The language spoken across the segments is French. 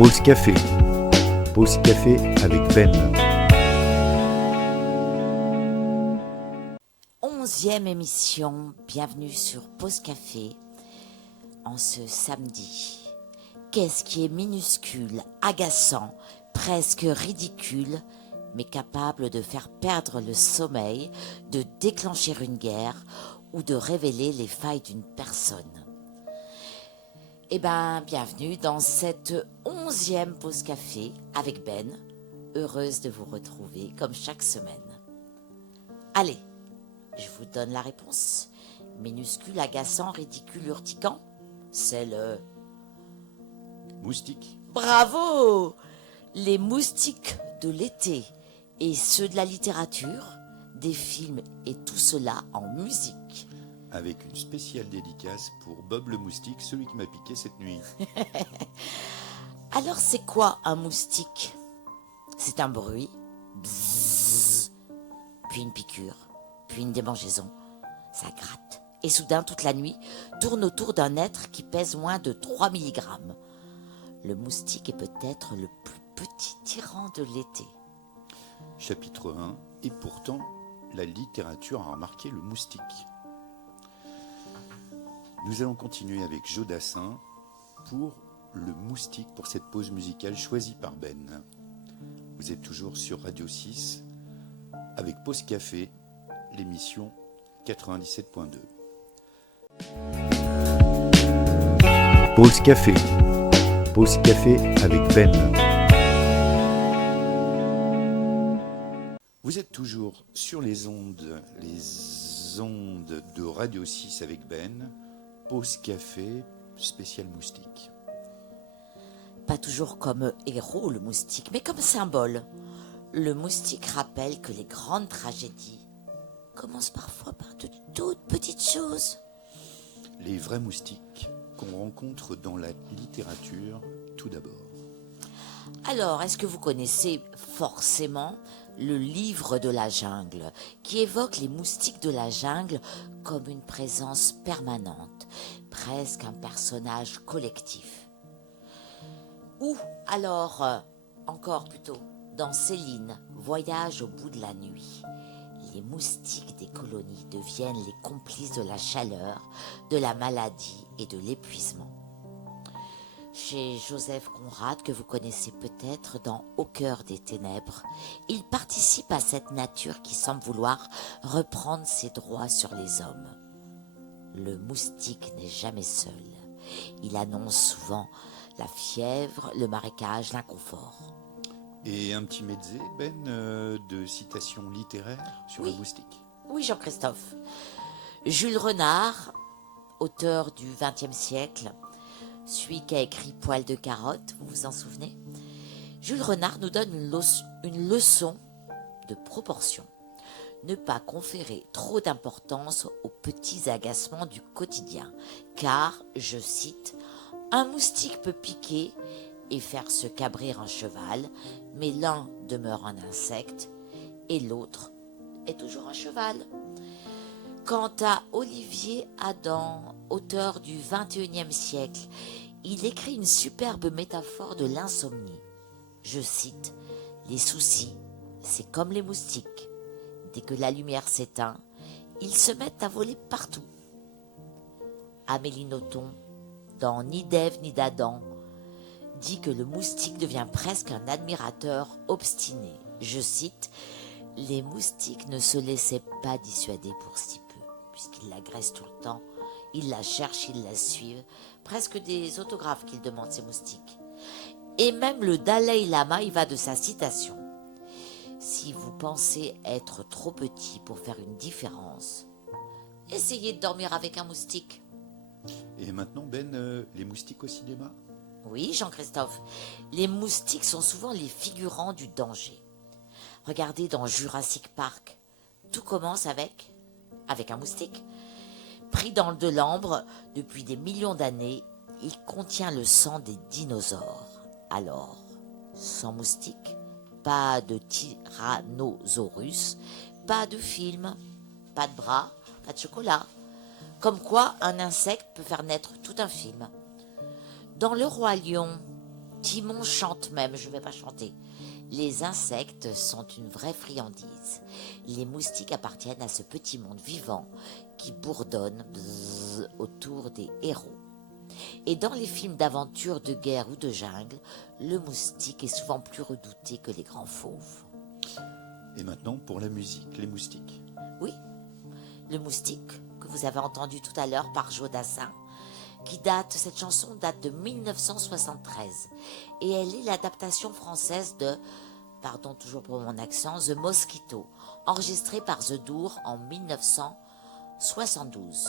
Pause café. Pause café avec Ben. 11e émission, bienvenue sur Pause Café en ce samedi. Qu'est-ce qui est minuscule, agaçant, presque ridicule, mais capable de faire perdre le sommeil, de déclencher une guerre ou de révéler les failles d'une personne? Eh bien, bienvenue dans cette 11e Pause Café avec Ben, heureuse de vous retrouver comme chaque semaine. Allez, je vous donne la réponse. Minuscule, agaçant, ridicule, urticant, c'est le... Moustique. Bravo! Les moustiques de l'été et ceux de la littérature, des films et tout cela en musique. Avec une spéciale dédicace pour Bob le moustique, celui qui m'a piqué cette nuit. Alors c'est quoi un moustique? C'est un bruit, bzzz, puis une piqûre, puis une démangeaison. Ça gratte. Et soudain, toute la nuit, tourne autour d'un être qui pèse moins de 3 mg. Le moustique est peut-être le plus petit tyran de l'été. Chapitre 1. Et pourtant, la littérature a remarqué le moustique. Nous allons continuer avec Joe Dassin pour le moustique pour cette pause musicale choisie par Ben. Vous êtes toujours sur Radio 6 avec Pause Café, l'émission 97.2. Pause Café. Pause Café avec Ben. Vous êtes toujours sur les ondes de Radio 6 avec Ben. Pause Café, spécial moustique. Pas toujours comme héros le moustique, mais comme symbole. Le moustique rappelle que les grandes tragédies commencent parfois par de toutes petites choses. Les vrais moustiques qu'on rencontre dans la littérature, tout d'abord. Alors, est-ce que vous connaissez forcément le livre de la jungle, qui évoque les moustiques de la jungle comme une présence permanente, presque un personnage collectif? Ou alors, encore plutôt, dans Céline, Voyage au bout de la nuit, les moustiques des colonies deviennent les complices de la chaleur, de la maladie et de l'épuisement. Chez Joseph Conrad, que vous connaissez peut-être dans Au cœur des ténèbres, il participe à cette nature qui semble vouloir reprendre ses droits sur les hommes. Le moustique n'est jamais seul. Il annonce souvent la fièvre, le marécage, l'inconfort. Et un petit mezzo, Ben, de citations littéraires sur le moustique. Oui, Jean-Christophe. Jules Renard, auteur du XXe siècle, celui qui a écrit Poil de carotte, vous vous en souvenez? Jules Renard nous donne une leçon de proportion. Ne pas conférer trop d'importance aux petits agacements du quotidien, car, je cite, « Un moustique peut piquer et faire se cabrer un cheval, mais l'un demeure un insecte et l'autre est toujours un cheval. » Quant à Olivier Adam, auteur du XXIe siècle, il écrit une superbe métaphore de l'insomnie. Je cite, « Les soucis, c'est comme les moustiques. Dès que la lumière s'éteint, ils se mettent à voler partout. » Amélie Nothomb, dans Ni d'Ève ni d'Adam, dit que le moustique devient presque un admirateur obstiné. Je cite, « Les moustiques ne se laissaient pas dissuader pour si peu, puisqu'ils l'agressent tout le temps, ils la cherchent, ils la suivent, presque des autographes qu'ils demandent, ces moustiques. » Et même le Dalai Lama y va de sa citation. « Si vous pensez être trop petit pour faire une différence, essayez de dormir avec un moustique. » Et maintenant, Ben, les moustiques au cinéma? Oui, Jean-Christophe, les moustiques sont souvent les figurants du danger. Regardez dans Jurassic Park, tout commence avec un moustique. Pris dans de l'ambre depuis des millions d'années, il contient le sang des dinosaures. Alors, sans moustique, pas de Tyrannosaurus, pas de film, pas de bras, pas de chocolat. Comme quoi, un insecte peut faire naître tout un film. Dans Le Roi Lion, Timon chante même, je ne vais pas chanter. Les insectes sont une vraie friandise. Les moustiques appartiennent à ce petit monde vivant qui bourdonne autour des héros. Et dans les films d'aventure, de guerre ou de jungle, le moustique est souvent plus redouté que les grands fauves. Et maintenant, pour la musique, les moustiques. Oui, le moustique, que vous avez entendu tout à l'heure par Joe Dassin, cette chanson date de 1973 et elle est l'adaptation française de, pardon toujours pour mon accent, The Mosquito, enregistrée par The Doors en 1972.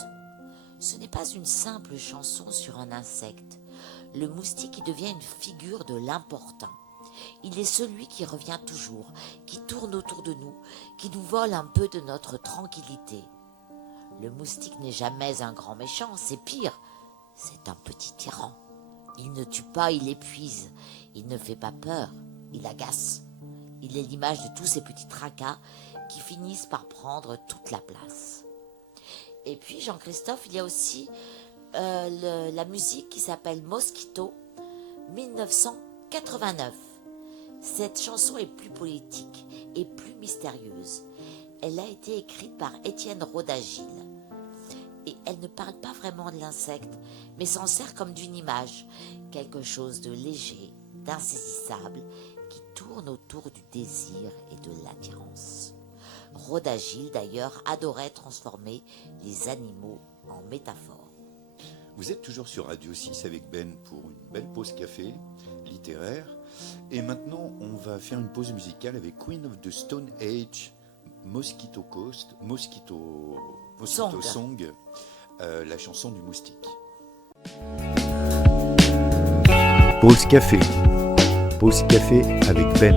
Ce n'est pas une simple chanson sur un insecte. Le moustique y devient une figure de l'important. Il est celui qui revient toujours, qui tourne autour de nous, qui nous vole un peu de notre tranquillité. Le moustique n'est jamais un grand méchant, c'est pire. C'est un petit tyran. Il ne tue pas, il épuise. Il ne fait pas peur, il agace. Il est l'image de tous ces petits tracas qui finissent par prendre toute la place. Et puis, Jean-Christophe, il y a aussi la musique qui s'appelle Mosquito, 1989. Cette chanson est plus politique et plus mystérieuse. Elle a été écrite par Étienne Rodagil. Et elle ne parle pas vraiment de l'insecte, mais s'en sert comme d'une image, quelque chose de léger, d'insaisissable, qui tourne autour du désir et de l'attirance. Rodagil, d'ailleurs, adorait transformer les animaux en métaphores. Vous êtes toujours sur Radio 6 avec Ben pour une belle pause café littéraire. Et maintenant, on va faire une pause musicale avec Queen of the Stone Age, Mosquito Song, la chanson du moustique. Pause café avec Ben.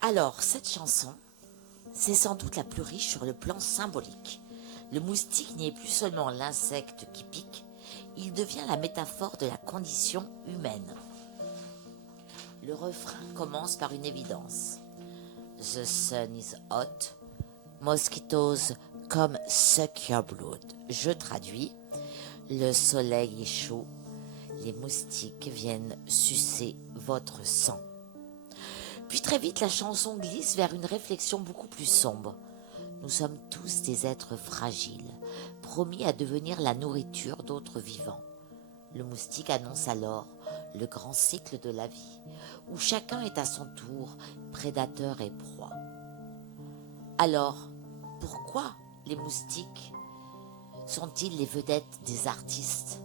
Alors, cette chanson, c'est sans doute la plus riche sur le plan symbolique. Le moustique n'y est plus seulement l'insecte qui pique, il devient la métaphore de la condition humaine. Le refrain commence par une évidence. The sun is hot, mosquitoes come suck your blood. Je traduis, le soleil est chaud, les moustiques viennent sucer votre sang. Puis très vite, la chanson glisse vers une réflexion beaucoup plus sombre. Nous sommes tous des êtres fragiles, promis à devenir la nourriture d'autres vivants. Le moustique annonce alors le grand cycle de la vie, où chacun est à son tour prédateur et proie. Alors, pourquoi les moustiques sont-ils les vedettes des artistes ?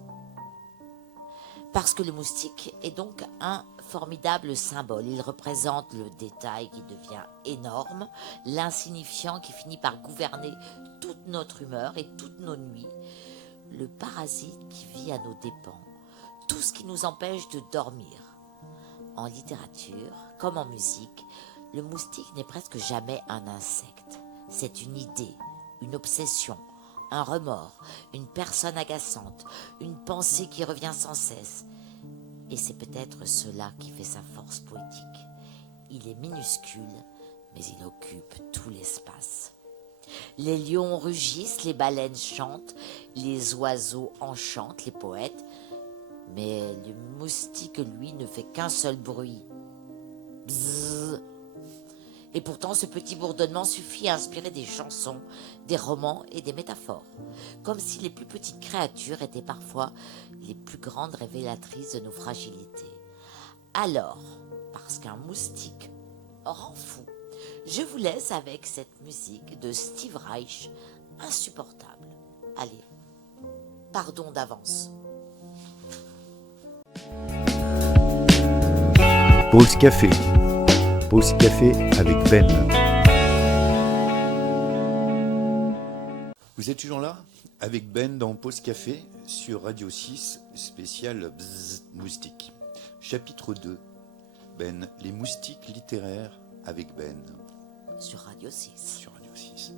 Parce que le moustique est donc un formidable symbole. Il représente le détail qui devient énorme, l'insignifiant qui finit par gouverner toute notre humeur et toutes nos nuits, le parasite qui vit à nos dépens, tout ce qui nous empêche de dormir. En littérature, comme en musique, le moustique n'est presque jamais un insecte. C'est une idée, une obsession, un remords, une personne agaçante, une pensée qui revient sans cesse. Et c'est peut-être cela qui fait sa force poétique. Il est minuscule, mais il occupe tout l'espace. Les lions rugissent, les baleines chantent, les oiseaux enchantent les poètes, mais le moustique, lui, ne fait qu'un seul bruit. Bzzz. Et pourtant, ce petit bourdonnement suffit à inspirer des chansons, des romans et des métaphores. Comme si les plus petites créatures étaient parfois les plus grandes révélatrices de nos fragilités. Alors, parce qu'un moustique rend fou, je vous laisse avec cette musique de Steve Reich, insupportable. Allez, pardon d'avance. Pause café avec Ben. Vous êtes toujours là avec Ben dans Pause café sur Radio 6, spécial Bzzz moustique. Chapitre 2. Ben, les moustiques littéraires avec Ben. Sur Radio 6. Sur Radio 6.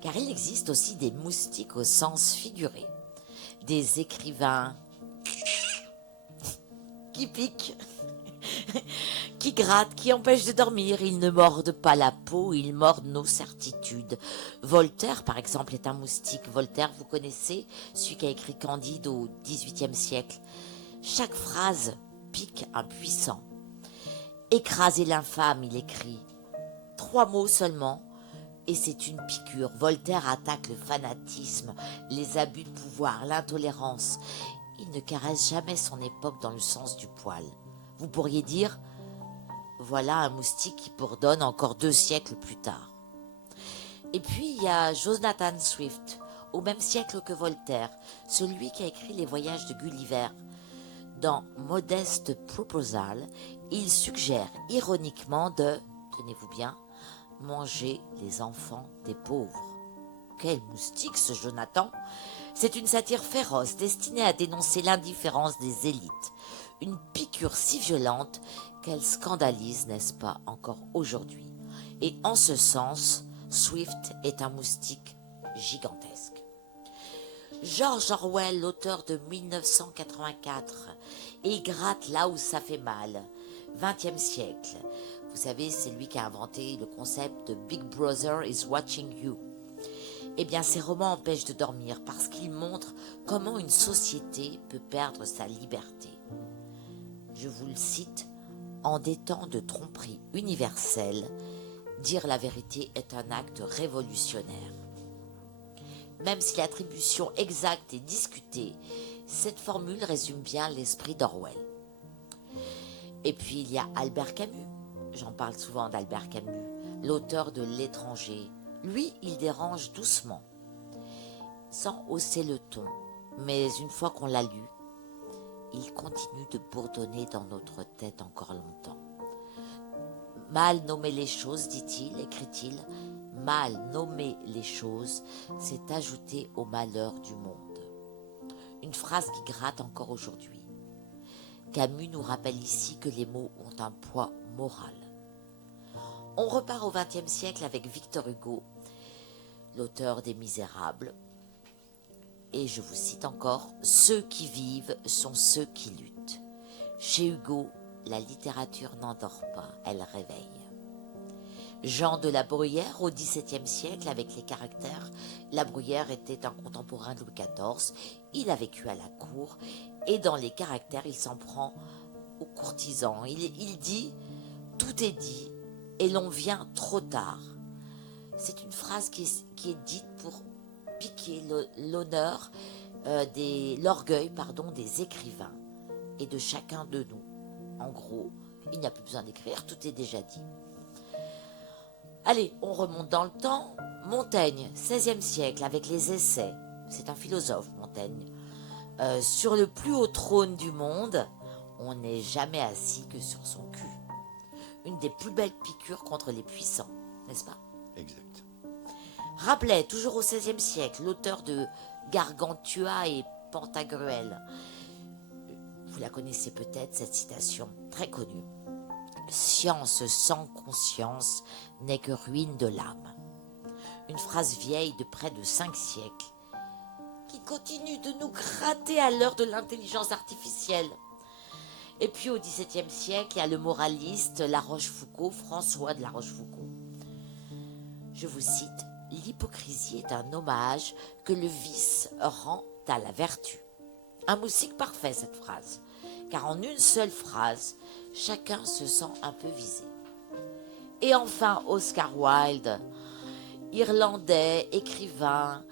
Car il existe aussi des moustiques au sens figuré. Des écrivains qui piquent. qui grattent, qui empêchent de dormir. Ils ne mordent pas la peau, ils mordent nos certitudes. Voltaire, par exemple, est un moustique. Voltaire, vous connaissez, celui qui a écrit Candide au XVIIIe siècle. Chaque phrase pique un puissant. Écraser l'infâme, il écrit. 3 mots seulement, et c'est une piqûre. Voltaire attaque le fanatisme, les abus de pouvoir, l'intolérance. Il ne caresse jamais son époque dans le sens du poil. Vous pourriez dire, voilà un moustique qui bourdonne encore 2 siècles plus tard. Et puis il y a Jonathan Swift, au même siècle que Voltaire, celui qui a écrit Les Voyages de Gulliver. Dans Modeste Proposal, il suggère ironiquement de, tenez-vous bien, manger les enfants des pauvres. Quel moustique ce Jonathan! C'est une satire féroce destinée à dénoncer l'indifférence des élites. Une piqûre si violente qu'elle scandalise, n'est-ce pas, encore aujourd'hui. Et en ce sens, Swift est un moustique gigantesque. George Orwell, l'auteur de 1984, et gratte là où ça fait mal. 20e siècle. Vous savez, c'est lui qui a inventé le concept de Big Brother is watching you. Eh bien, ces romans empêchent de dormir parce qu'ils montrent comment une société peut perdre sa liberté. Je vous le cite, en des temps de tromperie universelle, dire la vérité est un acte révolutionnaire. Même si l'attribution exacte est discutée, cette formule résume bien l'esprit d'Orwell. Et puis il y a Albert Camus, j'en parle souvent d'Albert Camus, l'auteur de L'étranger. Lui, il dérange doucement, sans hausser le ton, mais une fois qu'on l'a lu, il continue de bourdonner dans notre tête encore longtemps. Mal nommer les choses, dit-il, écrit-il, mal nommer les choses, c'est ajouter au malheur du monde. Une phrase qui gratte encore aujourd'hui. Camus nous rappelle ici que les mots ont un poids moral. On repart au XXe siècle avec Victor Hugo, l'auteur des Misérables. Et je vous cite encore, « Ceux qui vivent sont ceux qui luttent ». Chez Hugo, la littérature n'endort pas, elle réveille. Jean de la Bruyère, au XVIIe siècle, avec les caractères, la Bruyère était un contemporain de Louis XIV, il a vécu à la cour, et dans les caractères, il s'en prend aux courtisans. Il dit « Tout est dit, et l'on vient trop tard ». C'est une phrase qui est dite pour piquer l'honneur, l'orgueil des écrivains et de chacun de nous. En gros, il n'y a plus besoin d'écrire, tout est déjà dit. Allez, on remonte dans le temps. Montaigne, XVIe siècle, avec les Essais. C'est un philosophe, Montaigne. Sur le plus haut trône du monde, on n'est jamais assis que sur son cul. Une des plus belles piqûres contre les puissants, n'est-ce pas? Exact. Rabelais, toujours au XVIe siècle, l'auteur de Gargantua et Pantagruel. Vous la connaissez peut-être, cette citation, très connue. « Science sans conscience n'est que ruine de l'âme ». Une phrase vieille de près de 5 siècles qui continue de nous gratter à l'heure de l'intelligence artificielle. Et puis au XVIIe siècle, il y a le moraliste La Rochefoucauld, François de La Rochefoucauld. Je vous cite, « L'hypocrisie est un hommage que le vice rend à la vertu ». Un moustique parfait, cette phrase, car en une seule phrase, chacun se sent un peu visé. Et enfin, Oscar Wilde, irlandais, écrivain,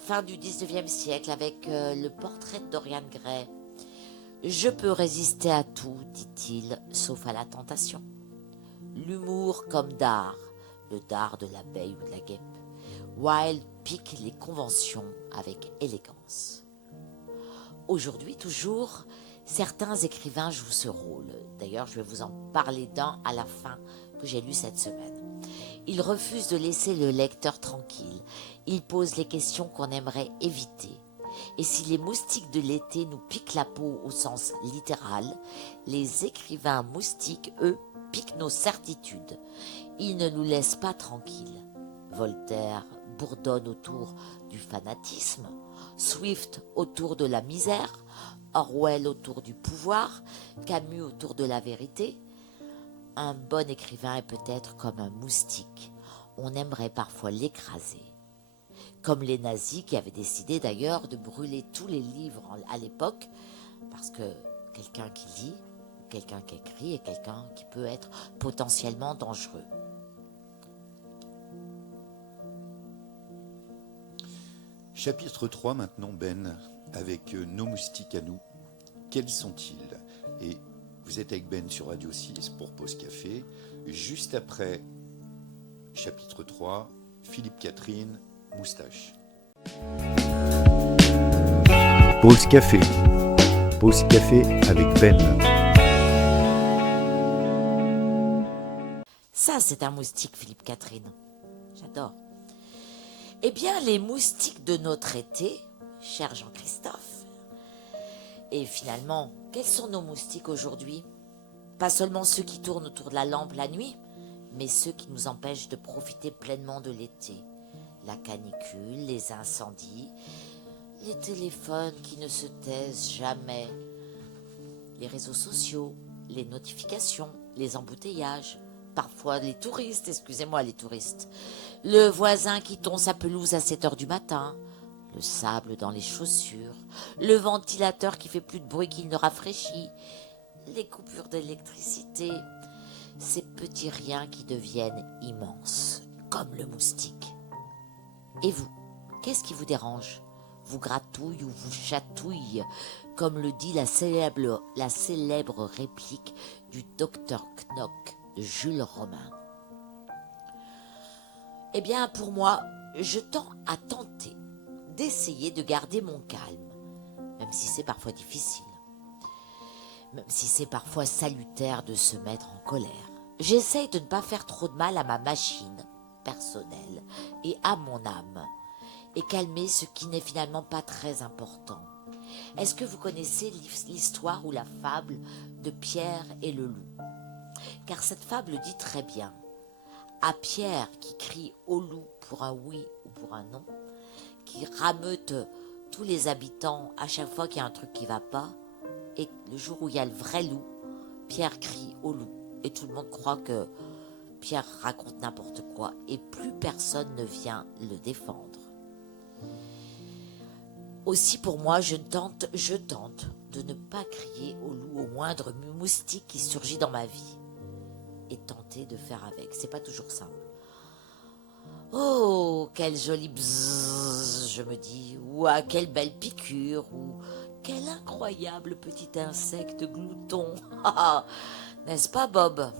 fin du 19e siècle, avec le portrait de Dorian Gray. « Je peux résister à tout, dit-il, sauf à la tentation. L'humour comme dard, le dard de l'abeille ou de la guêpe. Wilde pique les conventions avec élégance. » Aujourd'hui, toujours, certains écrivains jouent ce rôle. D'ailleurs, je vais vous en parler d'un à la fin que j'ai lu cette semaine. Ils refusent de laisser le lecteur tranquille. Ils posent les questions qu'on aimerait éviter. Et si les moustiques de l'été nous piquent la peau au sens littéral, les écrivains moustiques, eux, piquent nos certitudes. Ils ne nous laissent pas tranquilles. Voltaire bourdonne autour du fanatisme, Swift autour de la misère, Orwell autour du pouvoir, Camus autour de la vérité. Un bon écrivain est peut-être comme un moustique. On aimerait parfois l'écraser. Comme les nazis qui avaient décidé d'ailleurs de brûler tous les livres à l'époque, parce que quelqu'un qui lit, quelqu'un qui écrit est quelqu'un qui peut être potentiellement dangereux. Chapitre 3 maintenant, Ben, avec nos moustiques à nous. Quels sont-ils? Et vous êtes avec Ben sur Radio 6 pour Pause Café. Juste après chapitre 3, Philippe Catherine, Moustache. Pause Café. Pause Café avec Ben. Ça, c'est un moustique, Philippe Catherine. J'adore. Eh bien, les moustiques de notre été, cher Jean-Christophe. Et finalement, quels sont nos moustiques aujourd'hui? Pas seulement ceux qui tournent autour de la lampe la nuit, mais ceux qui nous empêchent de profiter pleinement de l'été. La canicule, les incendies, les téléphones qui ne se taisent jamais, les réseaux sociaux, les notifications, les embouteillages, parfois les touristes, le voisin qui tond sa pelouse à 7 heures du matin, le sable dans les chaussures, le ventilateur qui fait plus de bruit qu'il ne rafraîchit, les coupures d'électricité, ces petits riens qui deviennent immenses, comme le moustique. Et vous, qu'est-ce qui vous dérange? Vous gratouille ou vous chatouille, comme le dit la célèbre réplique du docteur Knock de Jules Romain. Eh bien, pour moi, je tends à tenter d'essayer de garder mon calme, même si c'est parfois difficile, même si c'est parfois salutaire de se mettre en colère. J'essaye de ne pas faire trop de mal à ma machine personnelle et à mon âme, et calmer ce qui n'est finalement pas très important. Est-ce que vous connaissez l'histoire ou la fable de Pierre et le loup? Car cette fable dit très bien: à Pierre qui crie au loup pour un oui ou pour un non, qui rameute tous les habitants à chaque fois qu'il y a un truc qui va pas, et le jour où il y a le vrai loup, Pierre crie au loup, et tout le monde croit que Pierre raconte n'importe quoi, et plus personne ne vient le défendre. Aussi pour moi, je tente de ne pas crier au loup au moindre moustique qui surgit dans ma vie, et tenter de faire avec. C'est pas toujours simple. Oh, quel joli bzzz, je me dis, ou à quelle belle piqûre, ou quel incroyable petit insecte glouton. N'est-ce pas, Bob?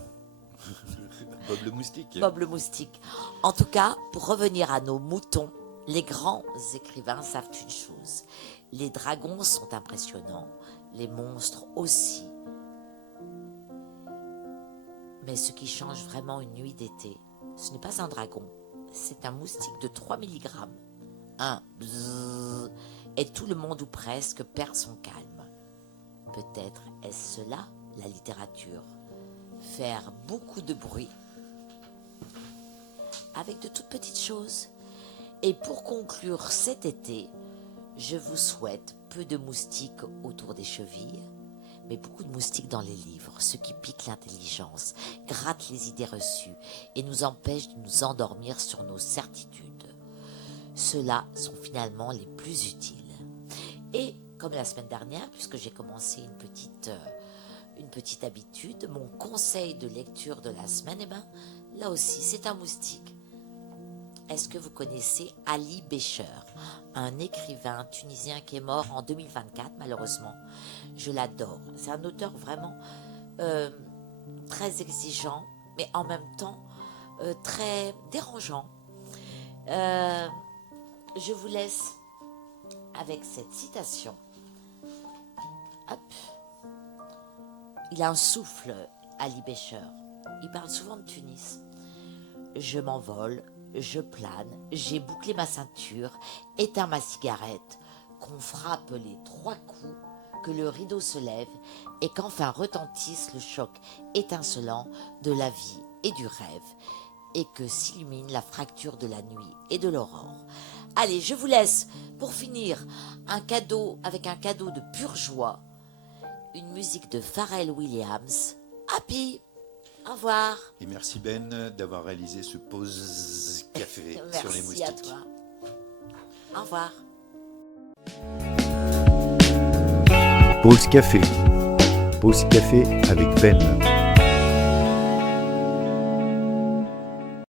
Bob le moustique. Bob le moustique. En tout cas, pour revenir à nos moutons, les grands écrivains savent une chose: les dragons sont impressionnants, les monstres aussi. Mais ce qui change vraiment une nuit d'été, ce n'est pas un dragon, c'est un moustique de 3 mg. Un bzzz, et tout le monde ou presque perd son calme. Peut-être est-ce cela, la littérature: faire beaucoup de bruit avec de toutes petites choses. Et pour conclure cet été, je vous souhaite peu de moustiques autour des chevilles, mais beaucoup de moustiques dans les livres, ceux qui piquent l'intelligence, grattent les idées reçues et nous empêchent de nous endormir sur nos certitudes. Ceux-là sont finalement les plus utiles. Et comme la semaine dernière, puisque j'ai commencé une petite habitude, mon conseil de lecture de la semaine, là aussi, c'est un moustique. Est-ce que vous connaissez Ali Bécher, un écrivain tunisien qui est mort en 2024, malheureusement? Je l'adore. C'est un auteur vraiment très exigeant, mais en même temps très dérangeant. Je vous laisse avec cette citation. Hop. Il a un souffle, Ali Bécher. Il parle souvent de Tunis. Je m'envole, je plane, j'ai bouclé ma ceinture, éteint ma cigarette, qu'on frappe les 3 coups, que le rideau se lève et qu'enfin retentisse le choc étincelant de la vie et du rêve, et que s'illumine la fracture de la nuit et de l'aurore. Allez, je vous laisse pour finir avec un cadeau de pure joie, une musique de Pharrell Williams, Happy. Au revoir. Et merci Ben d'avoir réalisé ce pause café sur les Merci à moustiques. toi. Au revoir. Pause café. Pause café avec Ben.